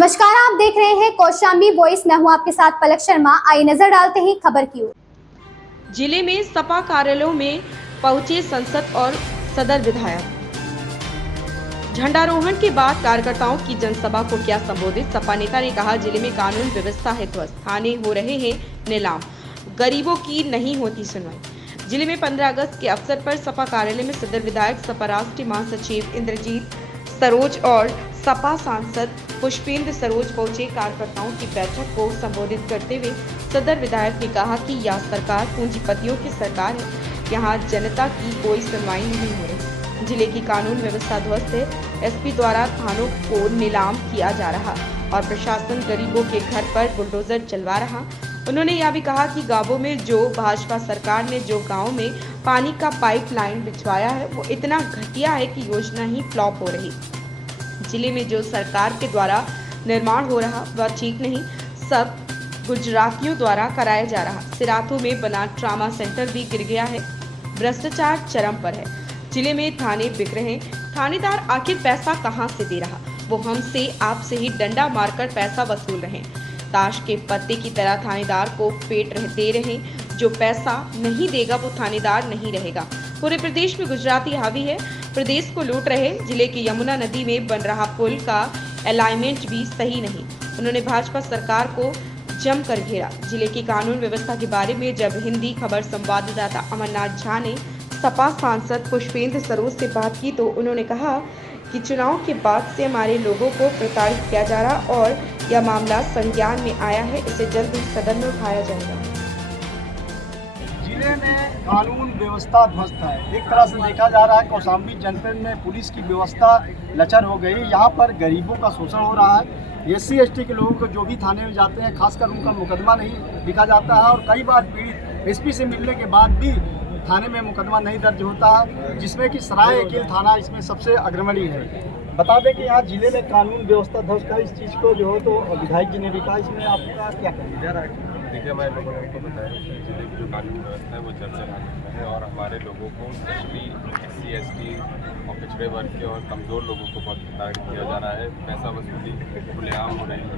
नमस्कार, आप देख रहे हैं कौशाम्बी वॉइस। मैं हूं आपके साथ पलक शर्मा। आइए नजर डालते हैं खबर की ओर। जिले में सपा कार्यालयों में पहुंचे संसद और सदर विधायक। झंडारोहण के बाद कार्यकर्ताओं की जनसभा को किया संबोधित। सपा नेता ने कहा, जिले में कानून व्यवस्था है ध्वस्त, थाने हो रहे हैं नीलाम, गरीबों की नहीं होती सुनवाई। जिले में 15 अगस्त के अवसर पर सपा कार्यालय में सदर विधायक, सपा राष्ट्रीय महासचिव इंद्रजीत सरोज और सपा सांसद पुष्पेंद्र सरोज पहुंचे। कार्यकर्ताओं की बैठक को संबोधित करते हुए सदर विधायक ने कहा कि यह सरकार पूंजीपतियों की सरकार है, यहाँ जनता की कोई सुनवाई नहीं हो रही। जिले की कानून व्यवस्था ध्वस्त है, एसपी द्वारा थानों को नीलाम किया जा रहा और प्रशासन गरीबों के घर पर बुलडोजर चलवा रहा। उन्होंने यह भी कहा कि गांवों में जो भाजपा सरकार ने जो गांव में पानी का पाइपलाइन बिछवाया है वो इतना घटिया है कि योजना ही फ्लॉप हो रही। जिले में जो सरकार के द्वारा निर्माण हो रहा वह ठीक नहीं, सब गुजरातियों द्वारा कराया जा रहा। सिराथू में बना ट्रामा सेंटर भी गिर गया है, भ्रष्टाचार चरम पर है। जिले में थाने बिक रहे, थानेदार आखिर पैसा कहां से दे रहा? वो हमसे आपसे ही डंडा मारकर पैसा वसूल रहे। ताश के पत्ते की तरह थानेदार को पेट दे रहे। जो पैसा नहीं देगा वो थानेदार नहीं रहेगा। पूरे प्रदेश में गुजराती हावी है, प्रदेश को लूट रहे। जिले की यमुना नदी में बन रहा पुल का अलाइनमेंट भी सही नहीं। उन्होंने भाजपा सरकार को जमकर घेरा। जिले की कानून व्यवस्था के बारे में जब हिंदी खबर संवाददाता अमरनाथ झा ने सपा सांसद पुष्पेंद्र सरोज से बात की तो उन्होंने कहा कि चुनाव के बाद से हमारे लोगों को प्रताड़ित किया जा रहा और यह मामला संज्ञान में आया है, इसे जल्द ही सदन में उठाया जाएगा। जिले में कानून व्यवस्था ध्वस्त है। एक तरह से देखा जा रहा है कौशाम्बी जनपद में पुलिस की व्यवस्था लचर हो गई। यहाँ पर गरीबों का शोषण हो रहा है। SC/ST के लोगों को जो भी थाने में जाते हैं, खासकर उनका मुकदमा नहीं लिखा जाता है और कई बार पीड़ित SP से मिलने के बाद भी थाने में मुकदमा नहीं दर्ज होता है, जिसमें कि सराय वकील थाना इसमें सबसे अग्रणी है। बता दें कि यहाँ जिले में कानून व्यवस्था ध्वस्त है। इस चीज़ को जो है तो विधायक जी ने भी कहा, इसमें आपका क्या कहना है? देखिए, हमारे लोगों ने आपको बताया कि जिले की जो कानून व्यवस्था है वो जर्जर हालत में है और हमारे लोगों को स्पेशली SC/ST और पिछड़े वर्ग के और कमज़ोर लोगों को बहुत प्रताड़ित किया जा रहा है। पैसा वसूली खुलेआम हो रही है,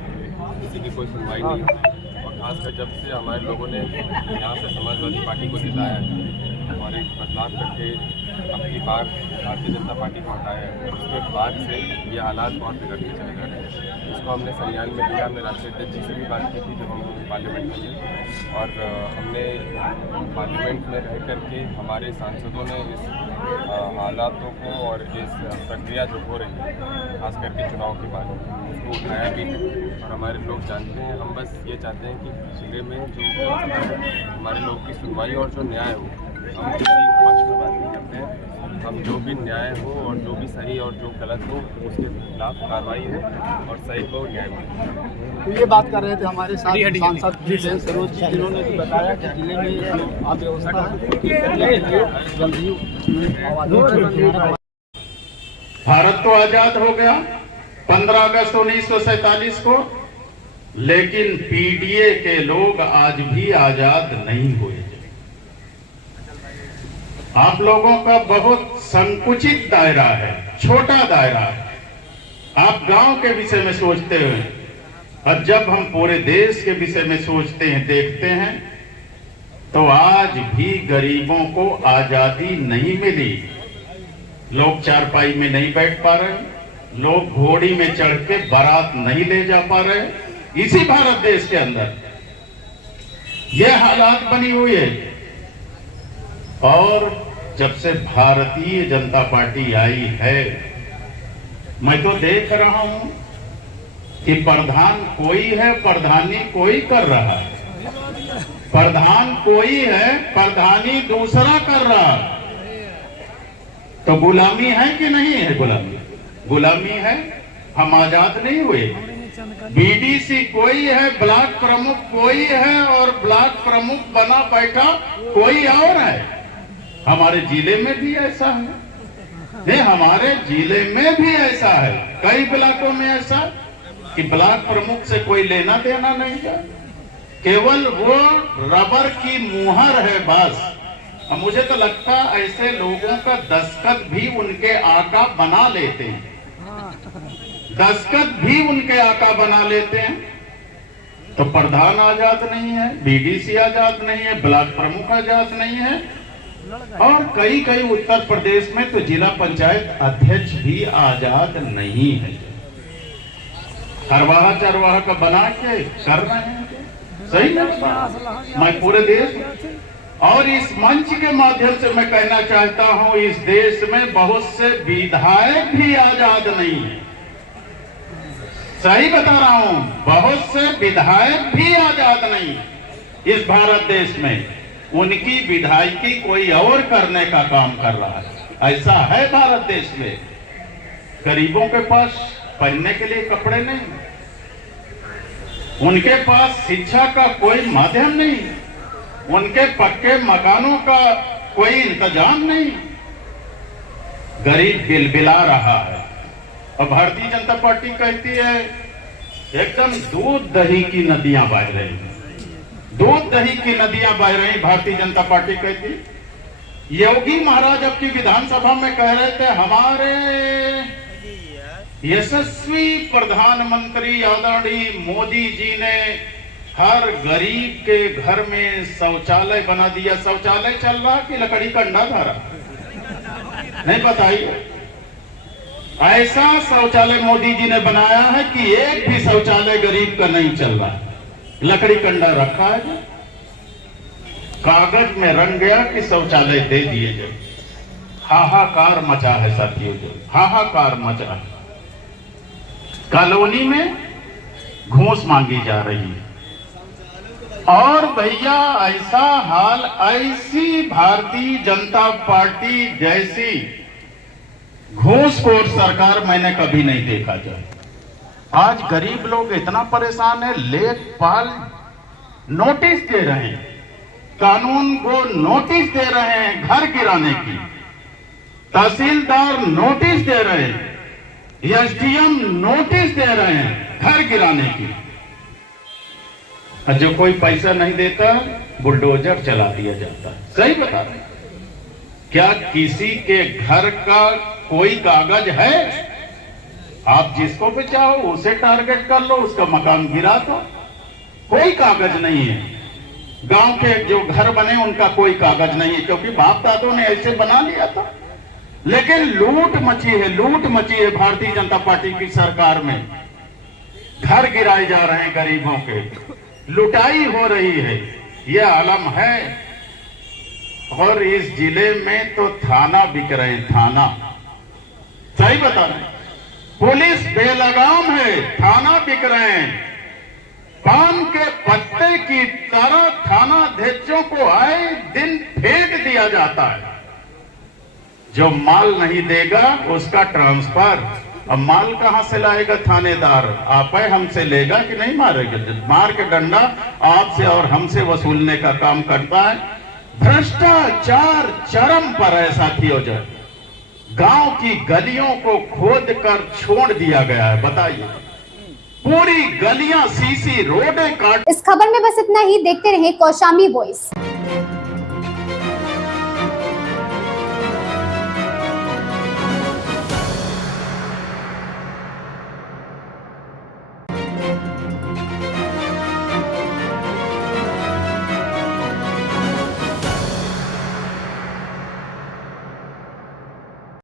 किसी की कोई सुनवाई नहीं हो रही और खासकर जब से हमारे लोगों ने यहाँ से समाजवादी पार्टी को जिताया है और एक बदलाव करके अपनी बार भारतीय जनता पार्टी को हटाया है, उसके बाद से ये हालात बहुत बिगड़ते चले जा रहे हैं। इसको हमने संज्ञान में लिया। हमने राष्ट्रीय अध्यक्ष जी से भी बात की थी जब हम पार्लियामेंट में थे और हमने पार्लियामेंट में रह करके हमारे सांसदों ने इस हालातों को और इस प्रक्रिया जो हो रही है खास करके चुनाव के बाद उसको उठाया भी है और हमारे लोग जानते हैं। हम बस ये चाहते हैं कि जिले में जो व्यवस्था है हमारे लोग की सुनवाई और जो न्याय हो, हम किसी पक्ष में बात नहीं करते हैं। हम जो भी न्याय हो और जो भी सही और जो गलत हो उसके खिलाफ कार्रवाई हो और सही को न्याय हो। तो ये बात कर रहे थे हमारे साथ सांसद पुष्पेंद्र सरोज जी, जिन्होंने भी बताया कि जिले में जो अव्यवस्था है। भारत तो आजाद हो गया 15 अगस्त 1947 को, लेकिन PDA के लोग आज भी आजाद नहीं हुए। आप लोगों का बहुत संकुचित दायरा है, छोटा दायरा है। आप गांव के विषय में सोचते हैं और जब हम पूरे देश के विषय में सोचते हैं, देखते हैं तो आज भी गरीबों को आजादी नहीं मिली। लोग चारपाई में नहीं बैठ पा रहे, लोग घोड़ी में चढ़ के बारात नहीं ले जा पा रहे। इसी भारत देश के अंदर यह हालात बनी हुई है और जब से भारतीय जनता पार्टी आई है मैं तो देख रहा हूं कि प्रधान कोई है, प्रधानी कोई कर रहा है। प्रधान कोई है, प्रधानी दूसरा कर रहा है। तो गुलामी है कि नहीं है? गुलामी है। हम आजाद नहीं हुए। BDC कोई है, ब्लॉक प्रमुख कोई है और ब्लॉक प्रमुख बना बैठा कोई और है। हमारे जिले में भी ऐसा है, नहीं हमारे जिले में भी ऐसा है। कई ब्लॉकों में ऐसा कि ब्लॉक प्रमुख से कोई लेना देना नहीं है, केवल वो रबर की मुहर है बस। और मुझे तो लगता है ऐसे लोगों का दस्तखत भी उनके आका बना लेते हैं। दस्तखत भी उनके आका बना लेते हैं। तो प्रधान आजाद नहीं है, बीडीसी आजाद नहीं है, ब्लॉक प्रमुख आजाद नहीं है, और कई उत्तर प्रदेश में तो जिला पंचायत अध्यक्ष भी आजाद नहीं है। हरवाहा चरवाहा का बना के कर रहे हैं, सही नहीं। मैं पूरे देश और इस मंच के माध्यम से मैं कहना चाहता हूं, इस देश में बहुत से विधायक भी आजाद नहीं है। सही बता रहा हूं, बहुत से विधायक भी आजाद नहीं है इस भारत देश में। उनकी विधायकी कोई और करने का काम कर रहा है। ऐसा है भारत देश में। गरीबों के पास पहनने के लिए कपड़े नहीं, उनके पास शिक्षा का कोई माध्यम नहीं, उनके पक्के मकानों का कोई इंतजाम नहीं। गरीब बिलबिला रहा है। और भारतीय जनता पार्टी कहती है एकदम दूध दही की नदियां बह रही हैं, दूध दही की नदियां बह रही। भारतीय जनता पार्टी कहती। योगी महाराज अब की विधानसभा में कह रहे थे, हमारे यशस्वी प्रधानमंत्री आदरणीय मोदी जी ने हर गरीब के घर में शौचालय बना दिया। शौचालय चल रहा कि लकड़ी का अंडा धरा, नहीं बताइए। ऐसा शौचालय मोदी जी ने बनाया है कि एक भी शौचालय गरीब का नहीं चल रहा। लकड़ी कंडा रखा है, कागज में रंग गया कि शौचालय दे दिए जाए। हाहाकार मचा है साथियों, जो हाहाकार मचा है। कॉलोनी में घूस मांगी जा रही है। और भैया ऐसा हाल, ऐसी भारतीय जनता पार्टी जैसी घूसखोर सरकार मैंने कभी नहीं देखा जाए। आज गरीब लोग इतना परेशान है, लेखपाल नोटिस दे रहे हैं, कानून को नोटिस दे रहे हैं घर गिराने की, तहसीलदार नोटिस दे रहे हैं, एसडीएम नोटिस दे रहे हैं घर गिराने की। जो कोई पैसा नहीं देता बुलडोजर चला दिया जाता है। सही बता रहे। क्या किसी के घर का कोई कागज है? आप जिसको भी चाहो उसे टारगेट कर लो, उसका मकान गिरा दो, कोई कागज नहीं है। गांव के जो घर बने उनका कोई कागज नहीं है, क्योंकि बाप दादों ने ऐसे बना लिया था। लेकिन लूट मची है, लूट मची है भारतीय जनता पार्टी की सरकार में। घर गिराए जा रहे हैं गरीबों के, लुटाई हो रही है, यह आलम है। और इस जिले में तो थाना बिक रहे हैं, थाना। सही बता रहे हैं, पुलिस बेलगाम है, थाना बिक रहे हैं। पान के पत्ते की तरह थाना अध्यक्षों को आए दिन फेंक दिया जाता है। जो माल नहीं देगा उसका ट्रांसफर। अब माल कहां से लाएगा थानेदार? आप हमसे लेगा कि नहीं मारेगा? मार के डंडा आपसे और हमसे वसूलने का काम करता है। भ्रष्टाचार चरम पर है साथियों। जो गांव की गलियों को खोद कर छोड़ दिया गया है। बताइए, पूरी गलियां सीसी रोडें काट। इस खबर में बस इतना ही। देखते रहे कौशाम्बी वॉइस।